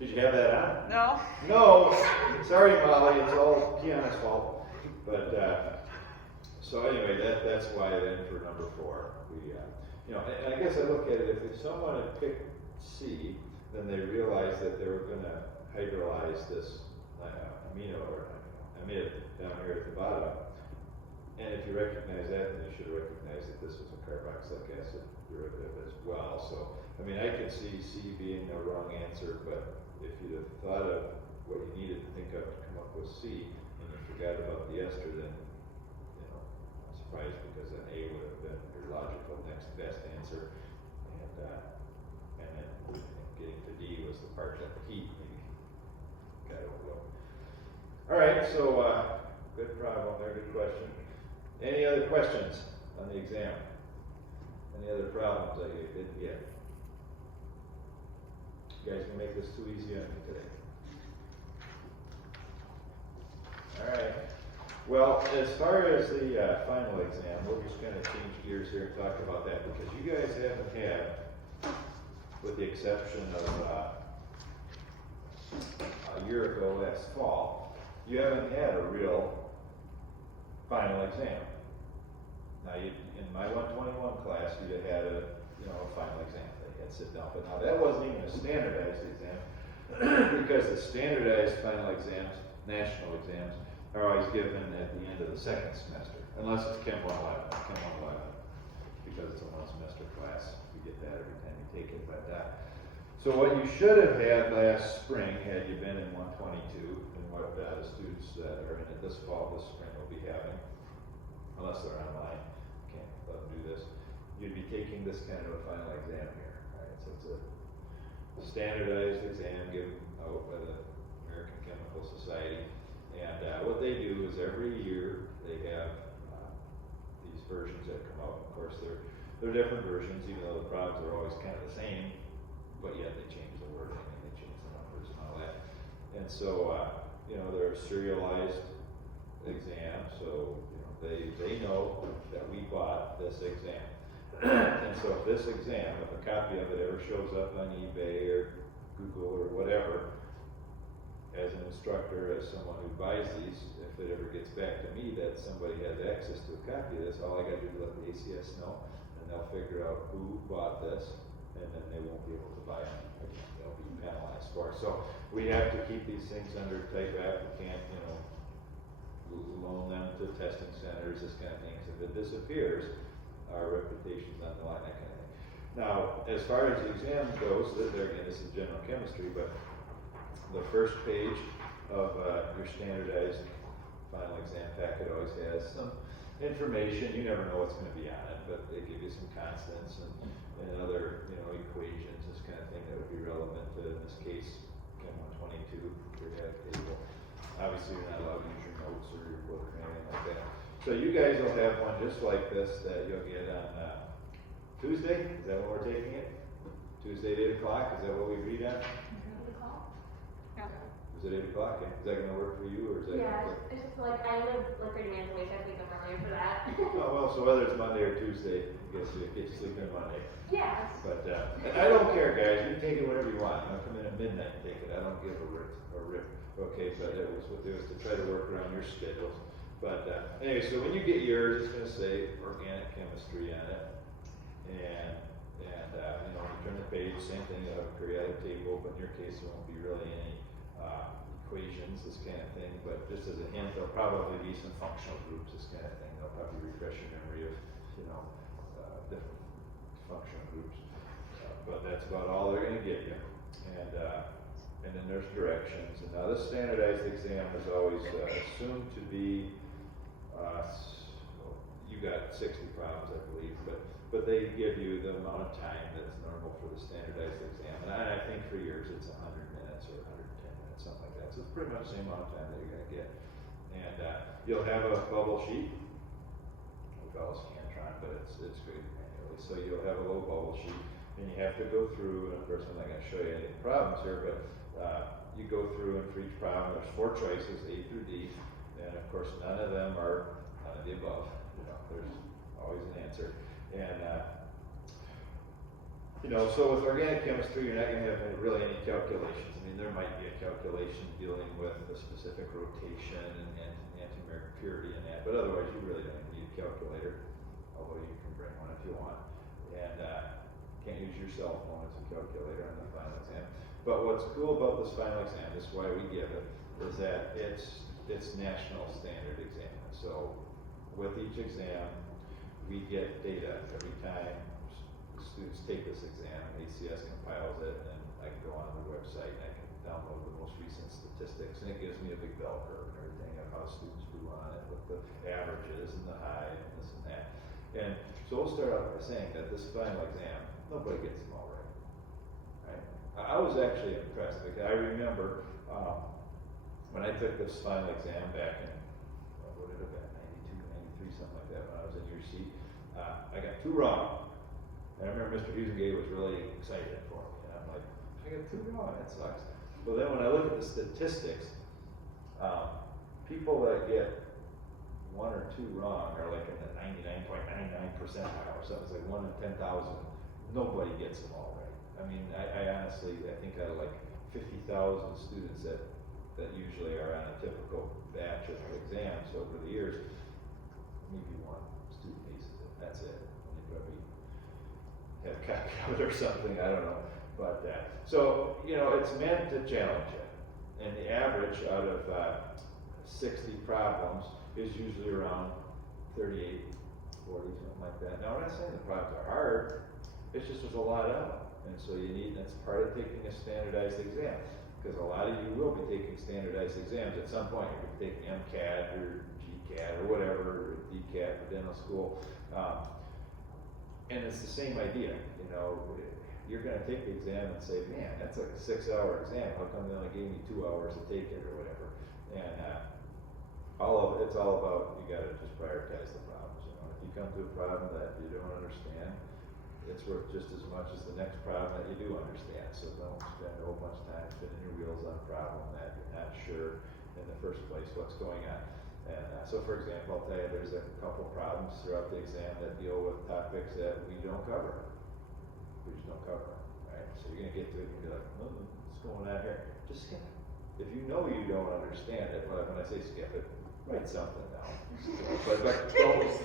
Did you have that on? No? No, sorry Molly, it's all Kiana's fault. But, so anyway, that's why then for number 4, we, and I guess I look at it, if someone had picked C, then they realized that they were gonna hydrolyze this amide down here at the bottom. And if you recognize that, then you should recognize that this was a carboxylic acid derivative as well. So, I mean, I could see C being the wrong answer, but if you'd have thought of what you needed to think of to come up with C, and you forgot about the ester, then, I'm surprised, because then A would have been your logical next best answer. And then getting to D was the part that P maybe got overlooked. All right, so good problem there, good question. Any other questions on the exam? Any other problems that you didn't get? You guys can make this too easy on me today. All right. Well, as far as the final exam, we're just going to change gears here and talk about that, because you guys haven't had, with the exception of a year ago last fall, you haven't had a real final exam. Now, in my 121 class, you'd have had a final exam. They had sit down, but now that wasn't even a standardized exam, because the standardized final exams, national exams, are always given at the end of the second semester, unless it's Chem 111, because it's a 1-semester class. You get that every time you take it. But so what you should have had last spring, had you been in 122, and what the students that are in it this fall, this spring will be having, unless they're online, can't let them do this, you'd be taking this kind of a final exam here. Right? So it's a standardized exam given out by the American Chemical Society. And what they do is every year they have these versions that come out. Of course, they're different versions, even though the problems are always kind of the same, but yet they change the wording and they change the numbers and all that. And so, they're a serialized exam, so they know that we bought this exam. And so if this exam, if a copy of it ever shows up on eBay or Google or whatever, as an instructor, as someone who buys these, if it ever gets back to me that somebody has access to a copy of this, all I got to do is let the ACS know, and they'll figure out who bought this, and then they won't be able to buy them. They'll be penalized for it. So we have to keep these things under tight wrap. We can't, loan them to testing centers, this kind of thing. If it disappears, our reputation's on the line, that kind of thing. Now, as far as the exam goes, there again, this is general chemistry, but the first page of your standardized final exam packet always has some information. You never know what's going to be on it, but they give you some constants and other equations, this kind of thing that would be relevant to, in this case, Chem 122, periodic table. Obviously, you're not allowed to use your notes or your book or anything like that. So you guys will have one just like this that you'll get on Tuesday. Is that when we're taking it? Tuesday at 8 o'clock. Is that what we agreed on? Is it 8 o'clock? Is that going to work for you, or is that? Yeah, it's just like I live like 30 minutes away, so I have to wake up earlier for that. Oh well, so whether it's Monday or Tuesday, I guess you get to sleep in Monday. Yes. But I don't care, guys. You can take it whenever you want. I'll come in at midnight and take it. I don't give a rip. Okay, but it was to try to work around your schedules. But anyway, so when you get yours, it's going to say organic chemistry on it, and when you turn the page, same thing. You have a periodic table, but in your case, there won't be really any equations, this kind of thing. But just as a hint, there'll probably be some functional groups, this kind of thing. They'll probably refresh your memory of different functional groups. But that's about all they're going to give you. And then there's directions. And now this standardized exam is always assumed to be, you got 60 problems, I believe, but they give you the amount of time that's normal for the standardized exam. And I think for yours it's 100 minutes or 110 minutes, something like that. So it's pretty much the same amount of time that you're going to get. And you'll have a bubble sheet. We call it Scantron, but it's graded manually. So you'll have a little bubble sheet, and you have to go through, and of course I'm not going to show you any problems here, but you go through, and for each problem there's 4 choices, A through D, and of course none of them are none of the above. There's always an answer. And You know, so with organic chemistry, you're not gonna have really any calculations. I mean, there might be a calculation dealing with a specific rotation and antimeric purity and that, but otherwise you really don't need a calculator, although you can bring one if you want. And can't use your cell phone as a calculator on the final exam. But what's cool about this final exam, this is why we give it, is that it's national standard exam. So with each exam, we get data every time students take this exam. ACS compiles it, and I can go on the website and I can download the most recent statistics, and it gives me a big bell curve and everything of how students do on it with the averages and the high and this and that. And so we'll start out by saying that this final exam, nobody gets them all right. Right? I was actually impressed because I remember when I took this final exam back in, what would it have been, 92, 93, something like that, when I was in your seat, I got 2 wrong. I remember Mr. Husengate was really excited for me, and I'm like, I got 2 wrong, that sucks. Well, then when I look at the statistics, people that get 1 or 2 wrong are like in the 99.99 percentile or something. It's like 1 in 10,000. Nobody gets them all right. I mean, I honestly, I think out of like 50,000 students that usually are on a typical batch of exams over the years, maybe 1 student aces it. That's it. And they probably have cat out or something, I don't know. But so, you know, it's meant to challenge you. And the average out of 60 problems is usually around 38, 40, something like that. Now, I'm not saying the problems are hard, it's just there's a lot of them. And so you need, that's part of taking a standardized exam. Because a lot of you will be taking standardized exams at some point. You're going to be taking MCAT or GCAT or whatever, or DCAT for dental school. And it's the same idea, you know, you're going to take the exam and say, man, that's like a 6-hour exam. How come they only gave me 2 hours to take it or whatever? And it's all about, you got to just prioritize the problems. You know, if you come to a problem that you don't understand, it's worth just as much as the next problem that you do understand. So don't spend a whole bunch of time spinning your wheels on a problem that you're not sure in the first place what's going on. And so, for example, I'll tell you there's a couple problems throughout the exam that deal with topics that we don't cover. We just don't cover them, right? So you're going to get to it and you're like, what's going on here? Just skip it. If you know you don't understand it, when I say skip it, write something down. But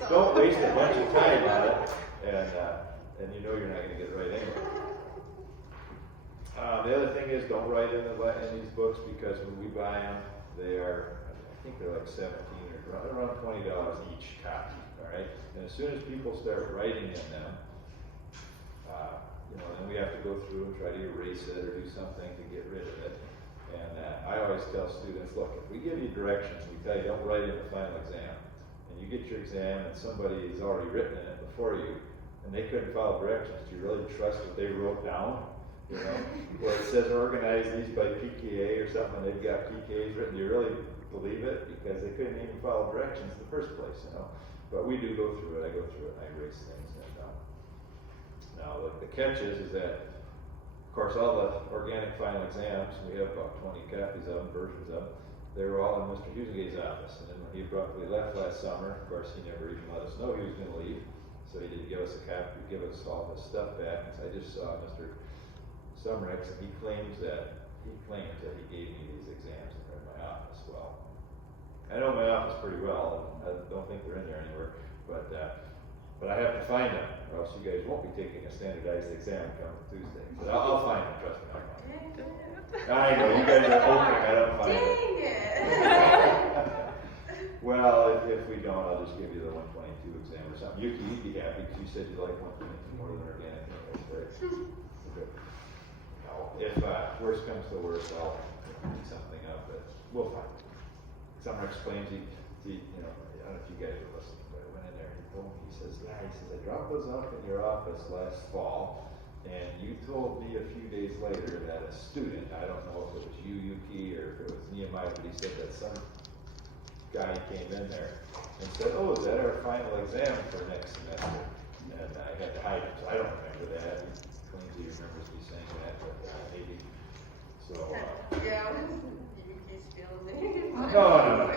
don't waste a bunch of time on it, and you know you're not going to get it right anyway. The other thing is, don't write in these books, because when we buy them, they are, I think they're like $17 or around $20 each copy. All right, and as soon as people start writing in them, you know, then we have to go through and try to erase it or do something to get rid of it. And I always tell students, look, if we give you directions, we tell you don't write in the final exam, and you get your exam and somebody has already written in it before you, and they couldn't follow directions, do you really trust what they wrote down? You know, where it says organize these by PKA or something, and they've got PKAs written, do you really believe it? Because they couldn't even follow directions in the first place, you know. But we do go through it, I go through it, and I erase things. And now, the catch is that, of course, all the organic final exams, we have about 20 copies of them, versions of them, they were all in Mr. Husengate's office. And then when he abruptly left last summer, of course, he never even let us know he was going to leave. So he didn't give us a copy, give us all his stuff back. And so I just saw Mr. Sumrex, and he claims that he gave me these exams and they're in my office. Well, I know my office pretty well. I don't think they're in there anywhere, but I have to find them, or else you guys won't be taking a standardized exam come Tuesday. But I'll find them, trust me, I'll find them. I know, you guys are hoping I don't find them. Dang it! Well, if we don't, I'll just give you the 122 exam or something. You'd be happy, because you said you like 122 more than organic. Right? Good. No, if worst comes to worst, I'll pick something up, but we'll find it. Sumrex claims he, you know, I don't know if you guys are listening, but I went in there and he told me, he says, yeah, I dropped those off in your office last fall, and you told me a few days later that a student, I don't know if it was you, Yuki, or if it was Nehemiah, but he said that some guy came in there and said, oh, is that our final exam for next semester? And I had to hide him, so I don't remember that. He claims he remembers me saying that, but maybe. So, Yeah, you still there. no.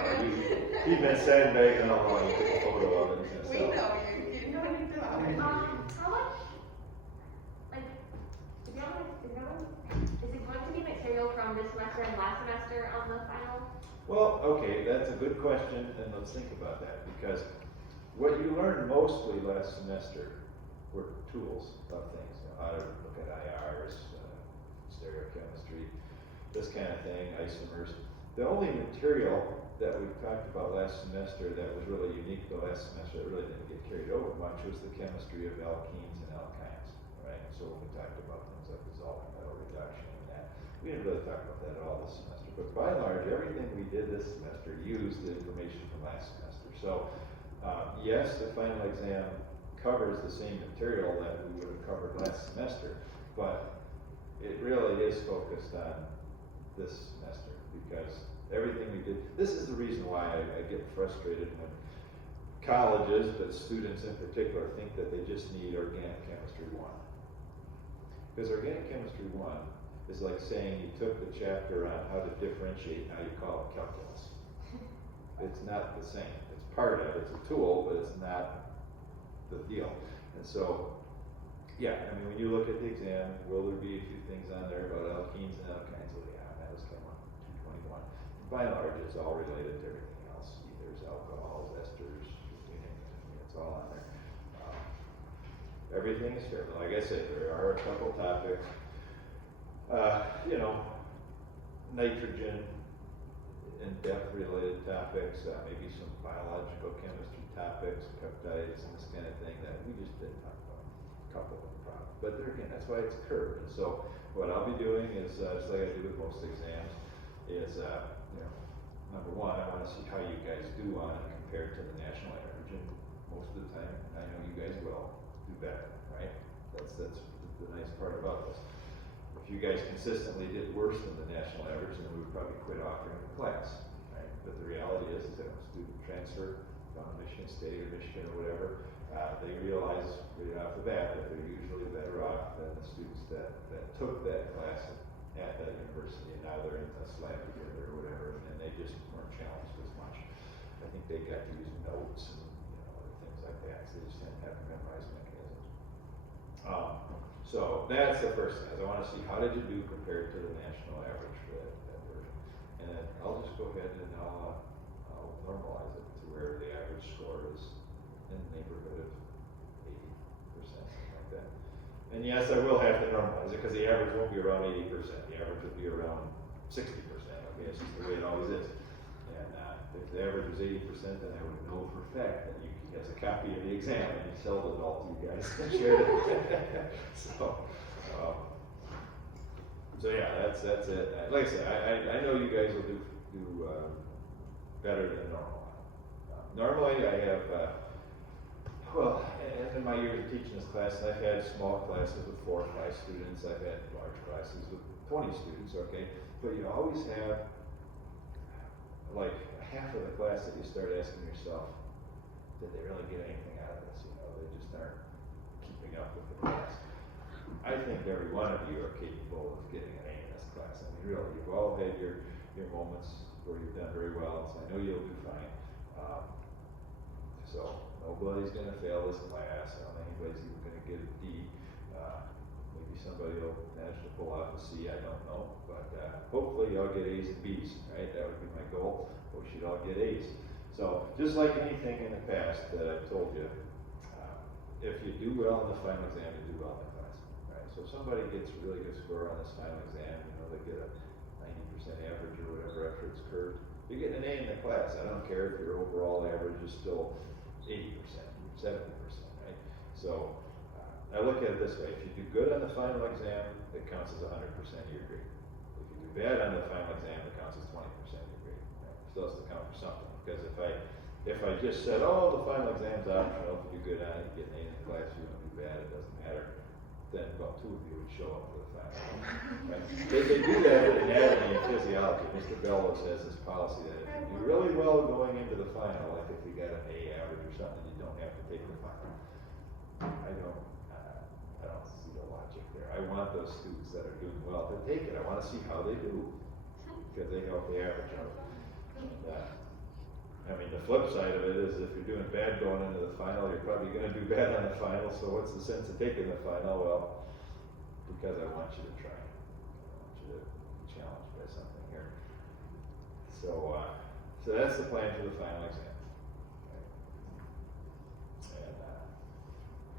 He's been sandbagging all along. He took a photo of it and We stuff. know you don't need to lie. How much, like, from this semester and last semester on the final? Well, okay, that's a good question, and let's think about that, because what you learned mostly last semester were tools of things, you know, how to look at IRs, stereochemistry, this kind of thing, isomers. The only material that we talked about last semester that was really unique the last semester that really didn't get carried over much was the chemistry of alkenes and alkynes, right? So when we talked about things like dissolving metal reduction and that, we didn't really talk about that at all this semester. But by and large, everything we did this semester used the information from last semester. So yes, the final exam covers the same material that we would have covered last semester, but it really is focused on this semester because everything we did, this is the reason why I get frustrated when colleges, but students in particular, think that they just need organic chemistry 1. Because organic chemistry 1 is like saying you took the chapter on how to differentiate, now you call it calculus. It's not the same. It's part of it, it's a tool, but it's not the deal. And so, yeah, I mean, when you look at the exam, will there be a few things on there about alkenes and alkynes? Well, yeah, that was came on 221. By and large, it's all related to everything else. Ethers, alcohols, esters, it's all on there. Everything is fair. Like I said, there are a couple topics. You know, nitrogen, in-depth related topics, maybe some biological chemistry topics, peptides, and this kind of thing that we just didn't talk about. A couple of them probably. But there again, that's why it's curved. And so what I'll be doing is, just like I do with most exams, is, you know, number one, I want to see how you guys do on it compared to the national average. And most of the time, I know you guys will do better, right? That's the nice part about this. If you guys consistently did worse than the national average, then we would probably quit offering the class, right? But the reality is that when a student transfer from Michigan State or Michigan or whatever, they realize right off the bat that they're usually better off than the students that took that class at that university, and now they're in a slab together or whatever, and they just weren't challenged as much. I think they got to use notes and other things like that, so they just didn't have memorized mechanisms. So that's the first thing, is I want to see how did you do compared to the national average for that version. And then I'll just go ahead and I'll normalize it to where the average score is in the neighborhood of 80%, something like that. And yes, I will have to normalize it because the average won't be around 80%. The average will be around 60%. Okay, it's just the way it always is. And if the average was 80%, then I would know for a fact that you can get a copy of the exam and you sell it all to you guys and share it. So yeah, that's it. Like I said, I know you guys will do better than normal. Normally, I have. Well, in my years of teaching this class, I've had small classes with 4 or 5 students. I've had large classes with 20 students, okay? But you always have, like, half of the class that you start asking yourself, did they really get anything out of this? They just aren't keeping up with the class. I think every one of you are capable of getting an A in this class. I mean, really, you've all had your moments where you've done very well, so I know you'll do fine. So nobody's going to fail this class. I don't think anybody's even going to get a D. Maybe somebody will manage to pull off a C. I don't know, but hopefully y'all get A's and B's. Right? That would be my goal. We should all get A's. So just like anything in the past that I've told you, if you do well in the final exam, you do well in the class. Right? So if somebody gets a really good score on this final exam, they get a 90% average or whatever after it's curved, you get an A in the class. I don't care if your overall average is still 80%, 70%, right? So I look at it this way: if you do good on the final exam, it counts as 100% of your grade. If you do bad on the final exam, it counts as 20% of your grade. Right? It still has to count for something. Because if I just said, oh, the final exam's optional, if you do good on it, you get an A in the class, you don't do bad, it doesn't matter, then about 2 of you would show up for the final. Right? They do that in anatomy and physiology. Mr. Bellows has this policy that if you do really well going into the final, like if you got an A average or something, you don't have to take the final. I don't see the logic there. I want those students that are doing well to take it. I want to see how they do, because they help the average out. I mean, the flip side of it is if you're doing bad going into the final, you're probably going to do bad on the final, so what's the sense of taking the final? Well, because I want you to try. I want you to challenged by something here. So, so that's the plan for the final exam. And,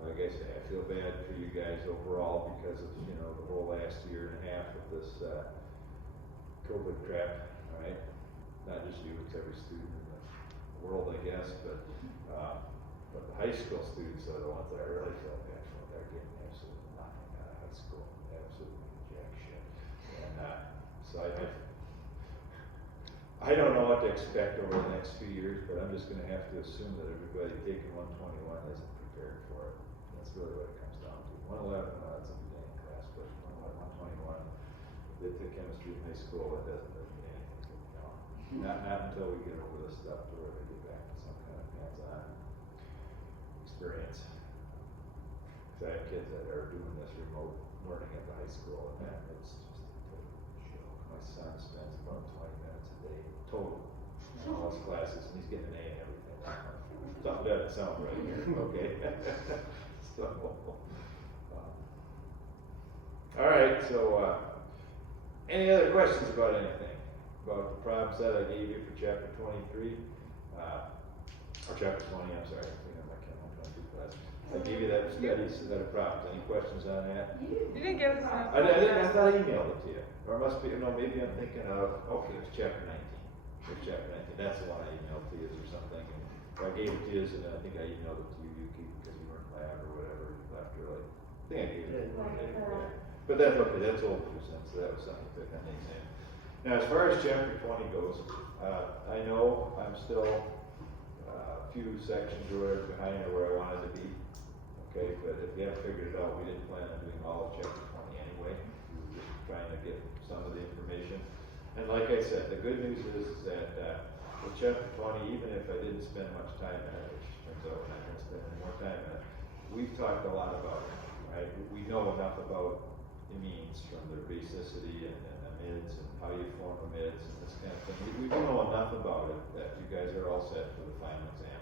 like I say, I feel bad for you guys overall because of, you know, the whole last year and a half of this, COVID crap, all right? Not just you, it's every student in the world, I guess, but the high school students are the ones that I really feel bad for. They're getting absolutely nothing out of high school, absolutely jack shit. And, so I don't know what to expect over the next few years, but I'm just gonna have to assume that everybody taking 121 isn't prepared for it. That's really what it comes down to. 111, it's a beginning class, but 121, they took chemistry in high school, it doesn't mean anything, you know. Not until we get over this stuff to where we get back to some kind of hands-on experience. Cause I have kids that are doing this remote learning at the high school, and man, it's just a total joke. My son spends about 20 minutes a day total in all his classes, and he's getting an A in everything. Something doesn't sound right here, okay? So, all right, so, any other questions about anything? About the problem set I gave you for chapter 23? Or chapter 20, I'm sorry, I think I'm like 122 class. I gave you that study set of problems. Any questions on that? You didn't give us I thought I emailed it to you. Or it must be, no, maybe I'm thinking of, okay, it's chapter 19. It's chapter 19, that's the one I emailed to you or something. And I gave it to you, and I think I emailed it to you, Yuki, because you weren't in lab or whatever, you left early. I think I gave it to you. Yeah. But that's okay, that's old news, so that was something to pick on the exam. Now, as far as chapter 20 goes, I know I'm still a few sections or whatever behind where I wanted to be. Okay, but if you haven't figured it out, we didn't plan on doing all of chapter 20 anyway. We were just trying to get some of the information. And like I said, the good news is that with chapter 20, even if I didn't spend much time in it, which turns out we're not going to spend any more time in it, we've talked a lot about it, right? We know enough about amines from their basicity and amides and how you form amides and this kind of thing. We do know enough about it that you guys are all set for the final exam.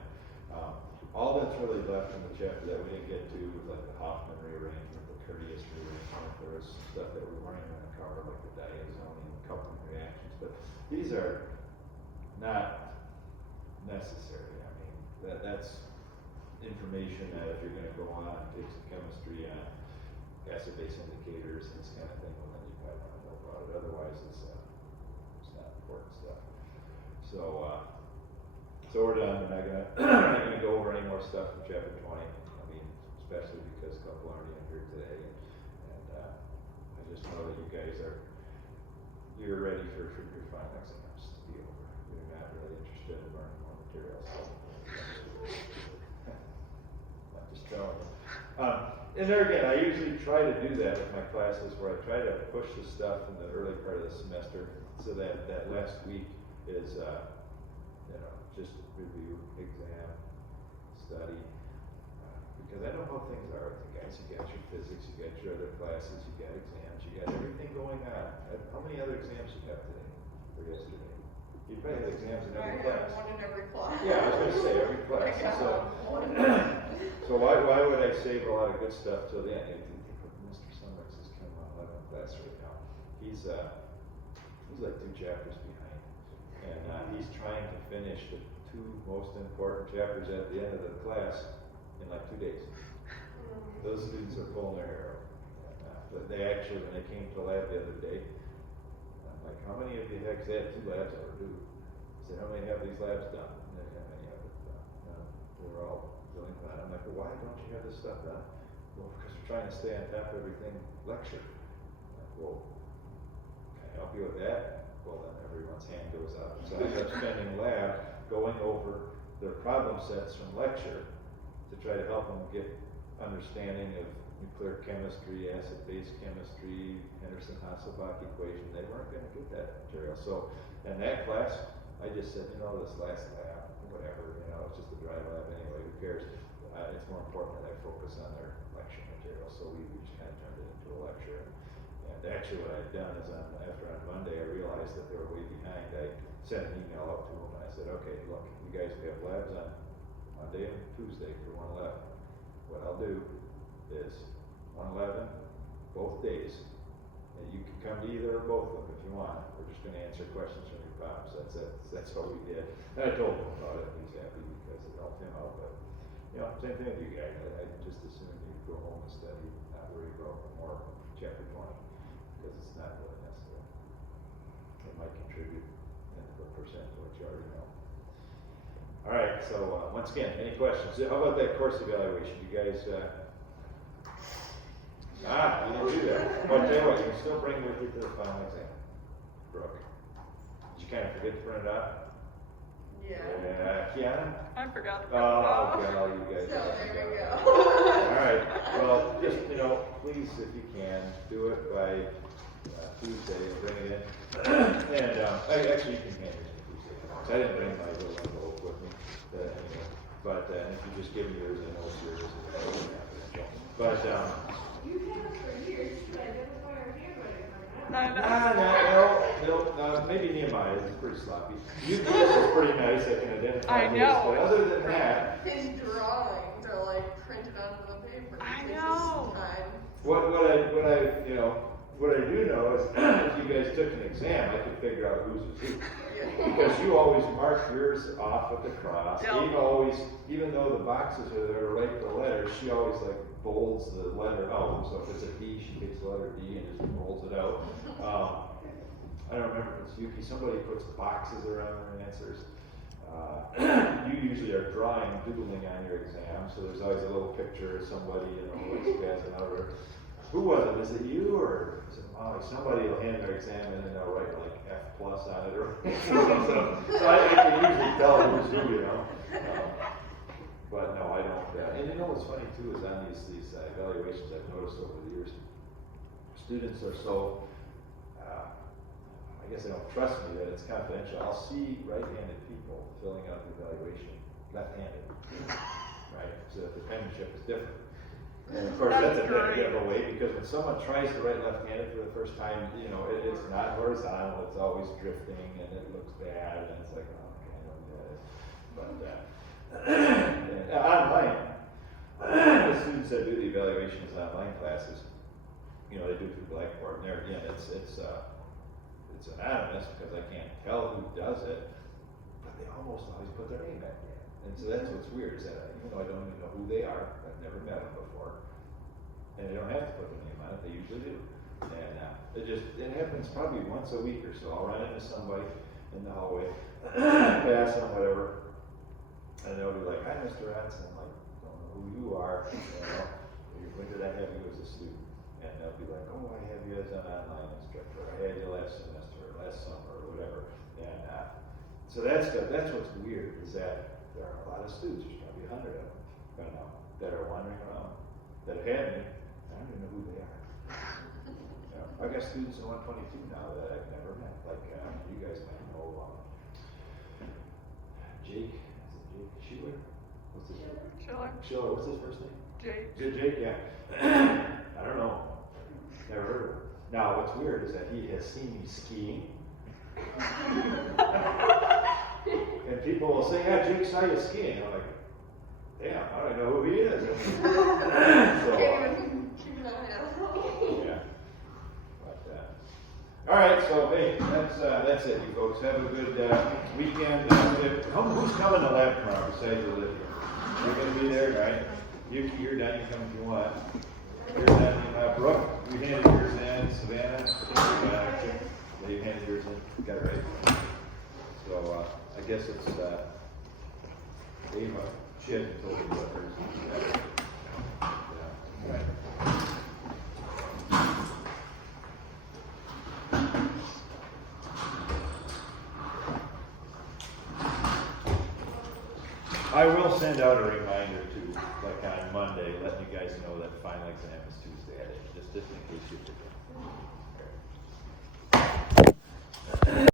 All that's really left in the chapter that we didn't get to was like the Hoffman rearrangement, the Curtius rearrangement. There was some stuff that we weren't even going to cover, like the diazone and coupling reactions. But these are not necessary. I mean, that's information that if you're going to go on and take some chemistry on acid-base indicators and this kind of thing, well, then you probably want to know about it. Otherwise, it's not important stuff. So we're done. We're not gonna go over any more stuff from chapter 20. I mean, especially because a couple aren't even here today, and I just know that you guys you're ready for your final exams to be over. You're not really interested in learning more material. So I'm just telling you. And there again, I usually try to do that with my classes, where I try to push the stuff in the early part of the semester, so that last week is just review, exam, study, because I know how things are with you guys. You got your physics, you got your other classes, you got exams, you got everything going on. How many other exams you got today or yesterday? You probably had exams in every class. One in every class. Yeah, I was going to say every class. So why would I save a lot of good stuff till the end? Mr. Summers is kind of on 11th class right now. He's like 2 chapters behind, and he's trying to finish the 2 most important chapters at the end of the class in like 2 days. Those students are pulling their hair out. But they actually, when they came to the lab the other day, I'm like, how many of you have, because they had 2 labs that were due. I said, how many have these labs done? And they didn't have any of it done. They were all doing that. I'm like, well, why don't you have this stuff done? Well, because we're trying to stay on top of everything lecture. I'm like, well, can I help you with that? Well, then everyone's hand goes up. So I end up spending lab going over their problem sets from lecture to try to help them get understanding of nuclear chemistry, acid-base chemistry, Henderson-Hasselbalch equation. They weren't going to get that material. So in that class, I just said, this last lab, whatever, it's just a dry lab anyway, who cares? It's more important that I focus on their lecture material. So we just kind of turned it into a lecture. And actually what I'd done is after on Monday, I realized that they were way behind. I sent an email out to them and I said, okay, look, you guys have labs on Monday and Tuesday for 111. What I'll do is 111, both days, And you can come to either or both of them if you want. We're just gonna answer questions from your pops. That's it. That's what we did. And I told him about it. He's happy because it helped him out. But, you know, same thing with you guys. I just assume you go home and study, not worry about more chapter 20, because it's not really necessary. It might contribute in the percent to what you already know. All right, so once again, any questions? How about that course evaluation? You guys, you didn't do that. But I'll tell you what, you can still bring it with you to the final exam. Brooke. Did you kind of forget to print it out? Yeah. Kiana? I forgot to Oh, print it God, you guys. So there we go. All right, well, just, you know, please, if you can, do it by Tuesday, and bring it in. And, actually, you can hand it to Tuesday. So I didn't bring my little envelope with me, anyway. But, if you just give me yours, I know it's yours. But, You've had us for years, you identify our handwriting. no, maybe Nehemiah is pretty sloppy. UPS is pretty nice, I can identify I this, know. but other than that, His drawings are like printed onto the paper. I It takes know. us time. what I do know is if you guys took an exam, I could figure out whose is who. Yeah. Because you always mark yours off with the cross. Yep. Even though the boxes are there to write the letters, she always like bolds the letter out. So if it's a D, she takes the letter D and just bolds it out. I don't remember if it's Yuki. Somebody puts boxes around their answers. You usually are drawing, doodling on your exam, so there's always a little picture of somebody, like has another. Who was it? Is it you or is it Molly? Somebody will hand their exam in and they'll write like F+ on it or so I can usually tell who's who, but no, I don't. And what's funny too is on these evaluations I've noticed over the years, students are so, I guess they don't trust me that it's confidential. I'll see right-handed people filling out the evaluation left-handed, right? So that the penmanship is different. And of course, that's a giveaway because when someone tries to write left-handed for the first time, it's not horizontal, it's always drifting and it looks bad and it's like, oh, okay, I don't get it. But online, the students that do the evaluations online classes, they do through Blackboard, and there again, it's anonymous because I can't tell who does it, but they almost always put their name back there. And so that's what's weird is that even though I don't even know who they are, I've never met them before, and they don't have to put their name on it, they usually do. And it happens probably once a week or so. I'll run into somebody in the hallway, pass them, whatever, and they'll be like, "Hi, Mr. Radson." I'm like, "Don't know who you are. When did I have you as a student?" And they'll be like, "Oh, I have you as an online instructor. I had you last semester, or last summer, or whatever." And so that's what's weird is that there are a lot of students. There's probably 100 of them right now that are wandering around that have had me. I don't even know who they are. I've got students in 122 now that I've never met. Like you guys might know Jake. Is it Jake Schiller? What's his name? Schiller. What's his first name? Jake. Jake, yeah. I don't know. Never heard of him. Now, what's weird is that he has seen me skiing. And people will say, "Yeah, Jake saw you skiing." I'm like, "Damn, I don't know who he is." So, Can't even keep an eye out. yeah. But, all right, so hey, that's it, you folks. Have a good weekend. Who's coming to lab tomorrow besides Olivia? You're going to be there, right? Yuki, you're done. You come if you want. You're done. Brooke, you handed yours in. Savannah, you handed yours in. Got it right. So I guess it's Ava. She hasn't told me what hers is. Yeah. Right. I will send out a reminder too, like on Monday, letting you guys know that final exam is Tuesday, just in case you forget.